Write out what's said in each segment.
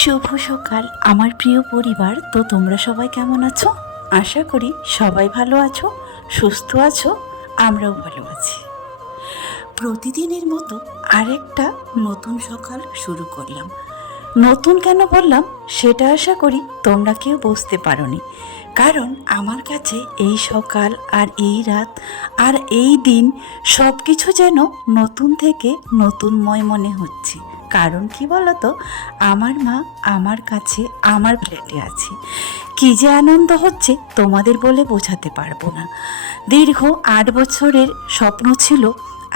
শুভ সকাল। আমার প্রিয় পরিবার, তো তোমরা সবাই কেমন আছো? আশা করি সবাই ভালো আছো, সুস্থ আছো, আমরাও ভালো আছি। প্রতিদিনের মতো আরেকটা নতুন সকাল শুরু করলাম। নতুন কেন বললাম? সেটা আশা করি তোমরা কেউ বুঝতে পারোনি। কারণ আমার কাছে এই সকাল আর এই রাত আর এই দিন সব কিছু যেন নতুন থেকে নতুনময় মনে হচ্ছে। কারণ কি বলতো? আমার মা আমার কাছে আমার ফ্ল্যাটে আছে। কি যে আনন্দ হচ্ছে তোমাদের বলে বোঝাতে পারব না। দীর্ঘ আট বছরের স্বপ্ন ছিল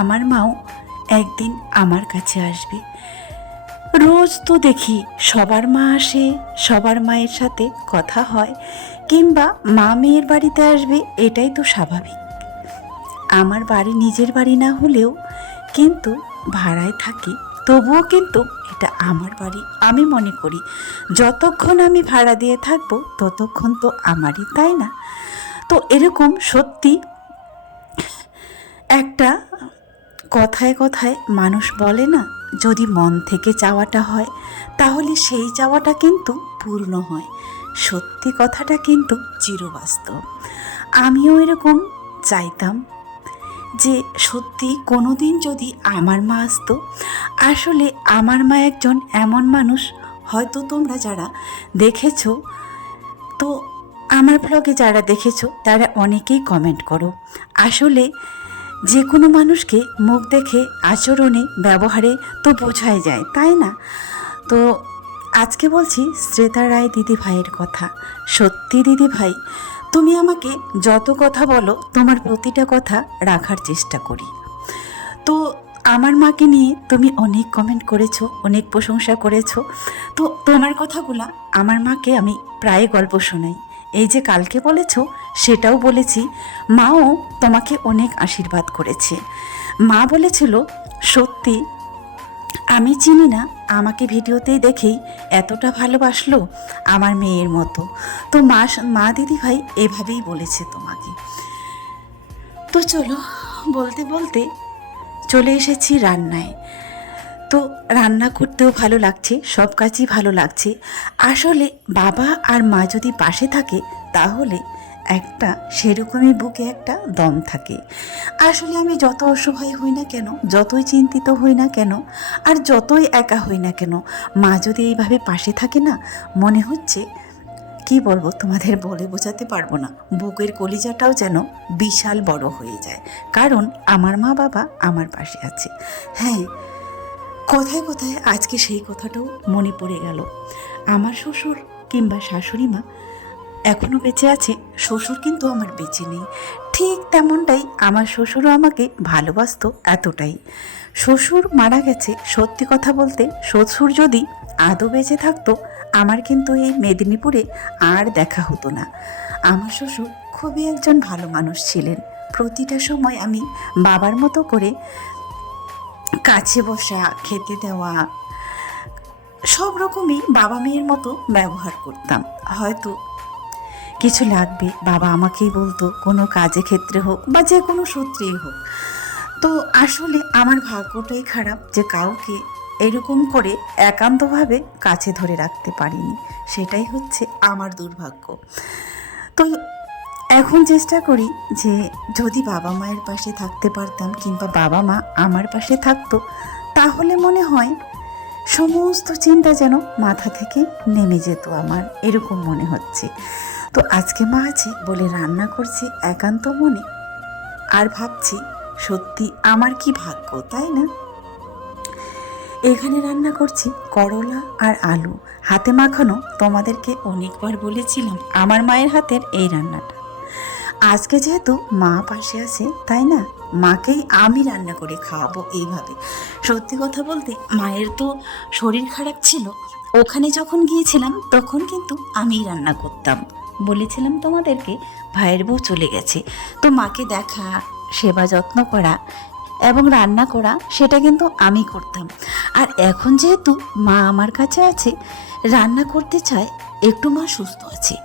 আমার মাও একদিন আমার কাছে আসবে। রোজ তো দেখি সবার মা আসে, সবার মায়ের সাথে কথা হয়, কিংবা মা মেয়ের বাড়িতে আসবে এটাই তো স্বাভাবিক। আমার বাড়ি নিজের বাড়ি না হলেও কিন্তু ভাড়ায় থাকি তবুও কিন্তু এটা আমার বাড়ি, আমি মনে করি। যতক্ষণ আমি ভাড়া দিয়ে থাকব, ততক্ষণ তো আমারই, তাই না? তো এরকম সত্যি একটা কথায় কথায় মানুষ বলে না, যদি মন থেকে চাওয়াটা হয়, তাহলে সেই চাওয়াটা কিন্তু পূর্ণ হয়। সত্যি কথাটা কিন্তু চিরবাস্তব। আমিও এরকম চাইতাম যে সত্যি কোনো দিন যদি আমার মা আসতো, আসলে আমার মা একজন এমন মানুষ, হয়তো তোমরা যারা দেখেছ, তো আমার ব্লগে যারা দেখেছ, তারা অনেকেই কমেন্ট করো। আসলে যে কোনো মানুষকে মুখ দেখে আচরণে, ব্যবহারে তো বোঝাই যায়, তাই না? তো আজকে বলছি শ্রেতা রায় দিদি ভাইয়ের কথা। সত্যি দিদি ভাই তুমি আমাকে যত কথা বলো, তোমার প্রতিটা কথা রাখার চেষ্টা করি। তো আমার মাকে নিয়ে তুমি অনেক কমেন্ট করেছ, অনেক প্রশংসা করেছ। তো তোমার কথাগুলা আমার মাকে আমি প্রায় গল্প শোনাই। এই যে কালকে বলেছ, সেটাও বলেছি। মাও তোমাকে অনেক আশীর্বাদ করেছে। মা বলেছিল, সত্যি আমি চিনি না, আমাকে ভিডিওতেই দেখেই এতটা ভালোবাসলো আমার মেয়ের মতো। তো মা মা দিদি ভাই এভাবেই বলেছে তোমাকে। তো চলো, বলতে বলতে চলে এসেছি রান্নায়। তো রান্না করতেও ভালো লাগছে, সব কাজই ভালো লাগছে। আসলে বাবা আর মা যদি পাশে থাকে, তাহলে একটা সেরকমই বুকে একটা দম থাকে। আসলে আমি যত অসহায় হই না কেন, যতই চিন্তিত হই না কেন, আর যতই একা হই না কেন, মা যদি এইভাবে পাশে থাকে না, মনে হচ্ছে কি বলব তোমাদের বলে বোঝাতে পারব না। বুকের কলিজাটাও যেন বিশাল বড় হয়ে যায়। কারণ আমার মা বাবা আমার পাশে আছে। হ্যাঁ কোথায় কোথায় আজকে সেই কথাটাও মনে পড়ে গেল। আমার শ্বশুর কিংবা শাশুড়ি মা এখনও বেঁচে আছে, শ্বশুর কিন্তু আমার বেঁচে নেই। ঠিক তেমনটাই আমার শ্বশুরও আমাকে ভালোবাসত এতটাই। শ্বশুর মারা গেছে, সত্যি কথা বলতে শ্বশুর যদি আদৌ বেঁচে থাকতো, আমার কিন্তু এই মেদিনীপুরে আর দেখা হতো না। আমার শ্বশুর খুবই একজন ভালো মানুষ ছিলেন। প্রতিটা সময় আমি বাবার মতো করে কাছে বসা, খেতে দেওয়া, সব রকমই বাবা মেয়ের মতো ব্যবহার করতাম। হয়তো কিছু লাগবে, বাবা আমাকেই বলতো, কোনো কাজে ক্ষেত্রে হোক বা যে কোনো সূত্রেই হোক। তো আসলে আমার ভাগ্যটাই খারাপ যে কাউকে এরকম করে একান্তভাবে কাছে ধরে রাখতে পারিনি। সেটাই হচ্ছে আমার দুর্ভাগ্য। তো এখন চেষ্টা করি যে যদি বাবা মায়ের পাশে থাকতে পারতাম কিংবা বাবা মা আমার পাশে থাকতো, তাহলে মনে হয় সমস্ত চিন্তা যেন মাথা থেকে নেমে যেত আমার, এরকম মনে হচ্ছে। তো আজকে মা আছে বলে রান্না করছি একান্ত মনে। আর ভাবছি, সত্যি আমার কি ভাগ্য, তাই না? এখানে রান্না করছি করলা আর আলু। হাতে মাখানো তোমাদেরকে অনেকবার বলেছিলাম আমার মায়ের হাতের এই রান্নাটা। আজকে যেহেতু মা পাশে আছে, তাই না? মাকেই আমি রান্না করে খাওয়াবো এইভাবে। সত্যি কথা বলতে মায়ের তো শরীর খারাপ ছিল। ওখানে যখন গিয়েছিলাম, তখন কিন্তু আমিই রান্না করতাম। বলেছিলাম তোমাদেরকে, ভাইয়ের বউ চলে গেছে। তো মাকে দেখা, সেবা যত্ন করা এবং রান্না করা, সেটা কিন্তু আমি করতাম। আর এখন যেহেতু মা আমার কাছে আছে, রান্না করতে চায়, একটু মা সুস্থ আছে।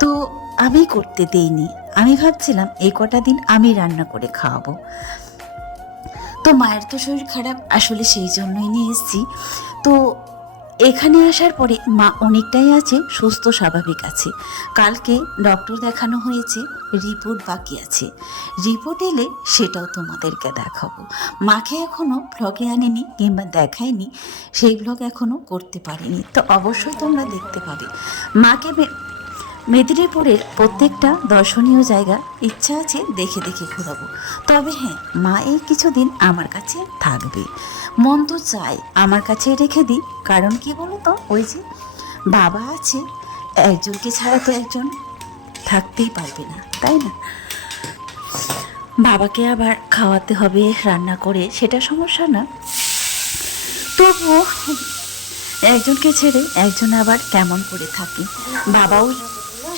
তো আমি করতে দেইনি। আমি ভাবছিলাম, এই কটা দিন আমি রান্না করে খাওয়াবো। তো মায়ের তো শরীর খারাপ, আসলে সেই জন্যই নিয়ে এসেছি। তো এখানে আসার পরে মা অনেকটাই আছে, সুস্থ, স্বাভাবিক আছে। কালকে ডক্টর দেখানো হয়েছে রিপোর্ট বাকি আছে। রিপোর্ট এলে সেটাও তোমাদেরকে দেখাবো। মাকে এখনও ব্লগে আনেনি কিংবা দেখায়নি, সেই ব্লগ এখনও করতে পারিনি। তো অবশ্যই তোমরা দেখতে পাবে। মাকে মেদিনীপুরের প্রত্যেকটা দর্শনীয় জায়গা ইচ্ছা আছে দেখে দেখে ঘোরাবো। তবে হ্যাঁ মা এই কিছুদিন আমার কাছে থাকবে। মন তো চাই আমার কাছে রেখে দিই, কারণ কি বলো তো ওই যে বাবা আছে, একজনকে ছাড়া তো একজন থাকতেই পারবে না, তাই না? বাবাকে আবার খাওয়াতে হবে, রান্না করে, সেটা সমস্যা না। তবুও একজনকে ছেড়ে একজন আবার কেমন করে থাকে? বাবাও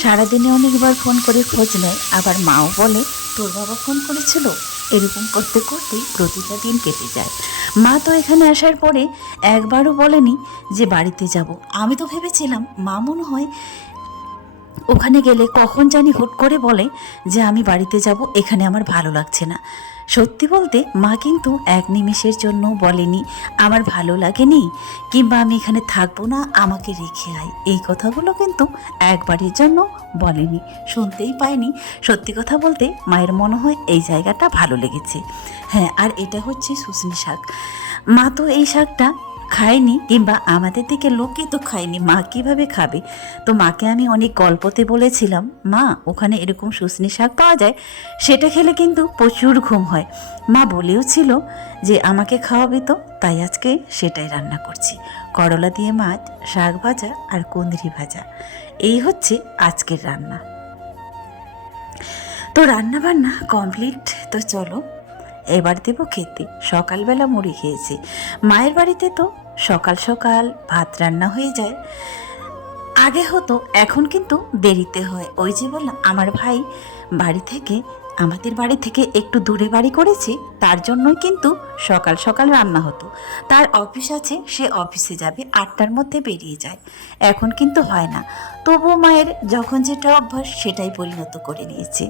সারাদিনে অনেকবার ফোন করে খোঁজ নেয়। আবার মাও বলে, তোর বাবা ফোন করেছিল? এরকম করতে করতেই প্রতিটা দিন কেটে যায়। মা তো এখানে আসার পরে একবারও বলেনি যে বাড়িতে যাব। আমি তো ভেবেছিলাম, মা মনে হয় ওখানে গেলে কখন জানি হুট করে বলে যে আমি বাড়িতে যাব, এখানে আমার ভালো লাগছে না। সত্যি বলতে মা কিন্তু এক নিমেষের জন্য বলেনি, আমার ভালো লাগেনি, কিংবা আমি এখানে থাকব না, আমাকে রেখে আয়। এই কথাগুলো কিন্তু একবারের জন্য বলেনি, শুনতেই পাইনি সত্যি কথা বলতে মায়ের মনে হয় এই জায়গাটা ভালো লেগেছে। হ্যাঁ আর এটা হচ্ছে শুশনি শাক। মা তো এই শাকটা খায়নি কিংবা আমাদের দিকে লোকে তো খায়নি। মা কীভাবে খাবে? তো মাকে আমি অনেক গল্পতে বলেছিলাম, মা, ওখানে এরকম শুশনি শাক পাওয়া যায়? সেটা খেলে কিন্তু প্রচুর ঘুম হয়। মা বলেও ছিল যে, আমাকে খাওয়াবে তো, তাই আজকে সেটাই রান্না করছি। করলা দিয়ে মাছ, শাক ভাজা আর কুঁদরি ভাজা। এই হচ্ছে আজকের রান্না। তো রান্না বান্না কমপ্লিট। তো চলো এবার দেব খেতে। সকালবেলা মুড়ি খেয়েছি। মায়ের বাড়িতে তো সকাল সকাল ভাত রান্না হয়ে যায়। আগে হতো, এখন কিন্তু দেরিতে হয়। ওই যে বললাম, আমার ভাই বাড়ি থেকে আমাদের বাড়ি থেকে একটু দূরে বাড়ি করেছে, তার জন্যই কিন্তু সকাল সকাল রান্না হতো। তার অফিস আছে, সে অফিসে যাবে, আটটার মধ্যে বেরিয়ে যায়। এখন কিন্তু হয় না। তবুও মায়ের যখন যেটা অভ্যাস, সেটাই পরিণত করে নিয়েছে।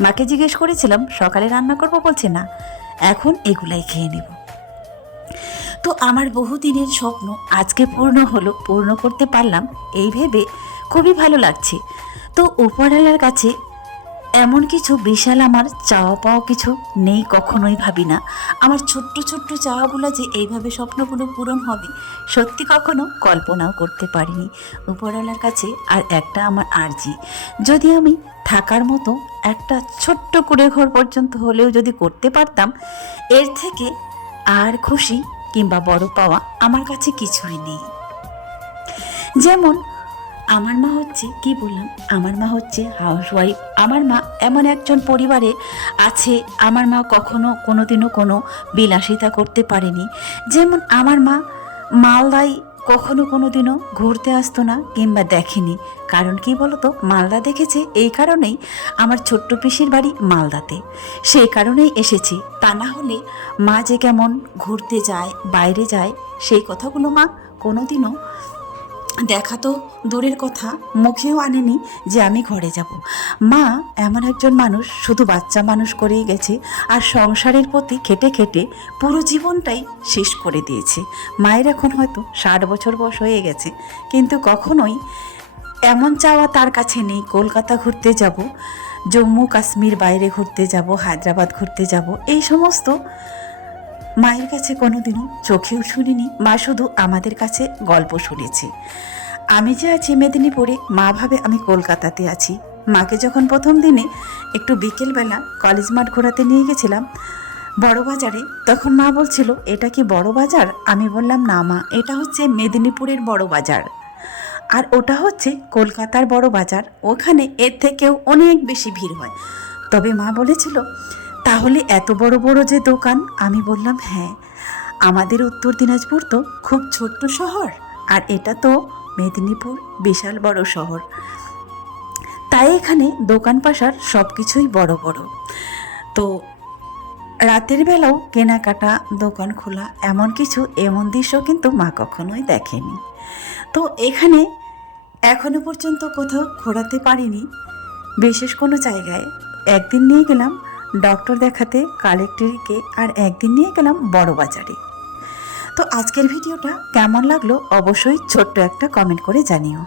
মাকে জিজ্ঞেস করেছিলাম, সকালে রান্না করব? বলছে, না, এখন এগুলাই খেয়ে নেব। তো আমার বহুদিনের স্বপ্ন, আজকে পূর্ণ হলো, পূর্ণ করতে পারলাম, এই ভেবে খুবই ভালো লাগছে। তো উপরওয়ালার কাছে এমন কিছু বিশাল আমার চাওয়া পাওয়া কিছু নেই কখনোই ভাবি না। আমার ছোট্ট ছোট্ট চাওয়াগুলো যে এইভাবে স্বপ্নগুলো পূরণ হবে, সত্যি কখনো কল্পনাও করতে পারিনি। উপরওয়ালার কাছে আর একটা আমার আর্জি। যদি আমি থাকার মতো একটা ছোট্ট কুড়ে ঘর পর্যন্ত হলেও যদি করতে পারতাম, এর থেকে আর খুশি কিংবা বড় পাওয়া আমার কাছে কিছুই নেই। যেমন আমার মা হচ্ছে, কি বললাম? আমার মা হচ্ছে হাউস ওয়াইফ আমার মা এমন একজন পরিবারে আছে, আমার মা কখনো কোনোদিনও কোনো বিলাসিতা করতে পারেনি। যেমন আমার মা মালদায় কখনো কোনো দিনও ঘুরতে আসতো না কিংবা দেখেনি। কারণ কি বলতো? মালদা দেখেছে, এই কারণেই আমার ছোট্ট পিসির বাড়ি মালদাতে। সেই কারণেই এসেছি। তা না হলে মা যে কেমন ঘুরতে যায়, বাইরে যায়, সেই কথাগুলো মা কোনোদিনও দেখা তো দূরের কথা, মুখেও আনেনি যে আমি ঘরে যাব। মা এমন একজন মানুষ, শুধু বাচ্চা মানুষ করেই গেছে আর সংসারের প্রতি খেটে খেটে পুরো জীবনটাই শেষ করে দিয়েছে। মায়ের এখন হয়তো ষাট বছর বয়স হয়ে গেছে, কিন্তু কখনোই এমন চাওয়া তার কাছে নেই, কলকাতা ঘুরতে যাব, জম্মু কাশ্মীর বাইরে ঘুরতে যাব, হায়দ্রাবাদ ঘুরতে যাব, এই সমস্ত মায়ের কাছে কোনোদিনও চোখেও শুনিনি, মা শুধু আমাদের কাছে গল্প শুনেছি। আমি যে আছি মেদিনীপুরে, মা ভাবে আমি কলকাতাতে আছি। মাকে যখন প্রথম দিনে একটু বিকেলবেলা কলেজ মাঠ ঘোরাতে নিয়ে গেছিলাম বড় বাজারে, তখন মা বলছিল, এটা কি বড় বাজার? আমি বললাম, না মা, এটা হচ্ছে মেদিনীপুরের বড় বাজার। আর ওটা হচ্ছে কলকাতার বড় বাজার। ওখানে এর থেকেও অনেক বেশি ভিড় হয়। তবে মা বলেছিল তাহলে এত বড় বড় যে দোকান? আমি বললাম হ্যাঁ। আমাদের উত্তর দিনাজপুর তো খুব ছোট্ট শহর, আর এটা তো মেদিনীপুর বিশাল বড় শহর। তাই এখানে দোকান পাশার সব কিছুই বড় বড়। তো রাতের বেলাও কেনাকাটা, দোকান খোলা, এমন কিছু এমন দৃশ্য কিন্তু মা কখনোই দেখেনি। তো এখানে এখনও পর্যন্ত কোথাও ঘোরাতে পারিনি। বিশেষ কোনো জায়গায় একদিন নিয়ে গেলাম ডক্টর দেখাতে কালেক্টরিকে আর একদিন নিয়ে গেলাম বড় বাজারে। তো আজকের ভিডিওটা কেমন লাগল অবশ্যই ছোট্ট একটা কমেন্ট করে জানিও।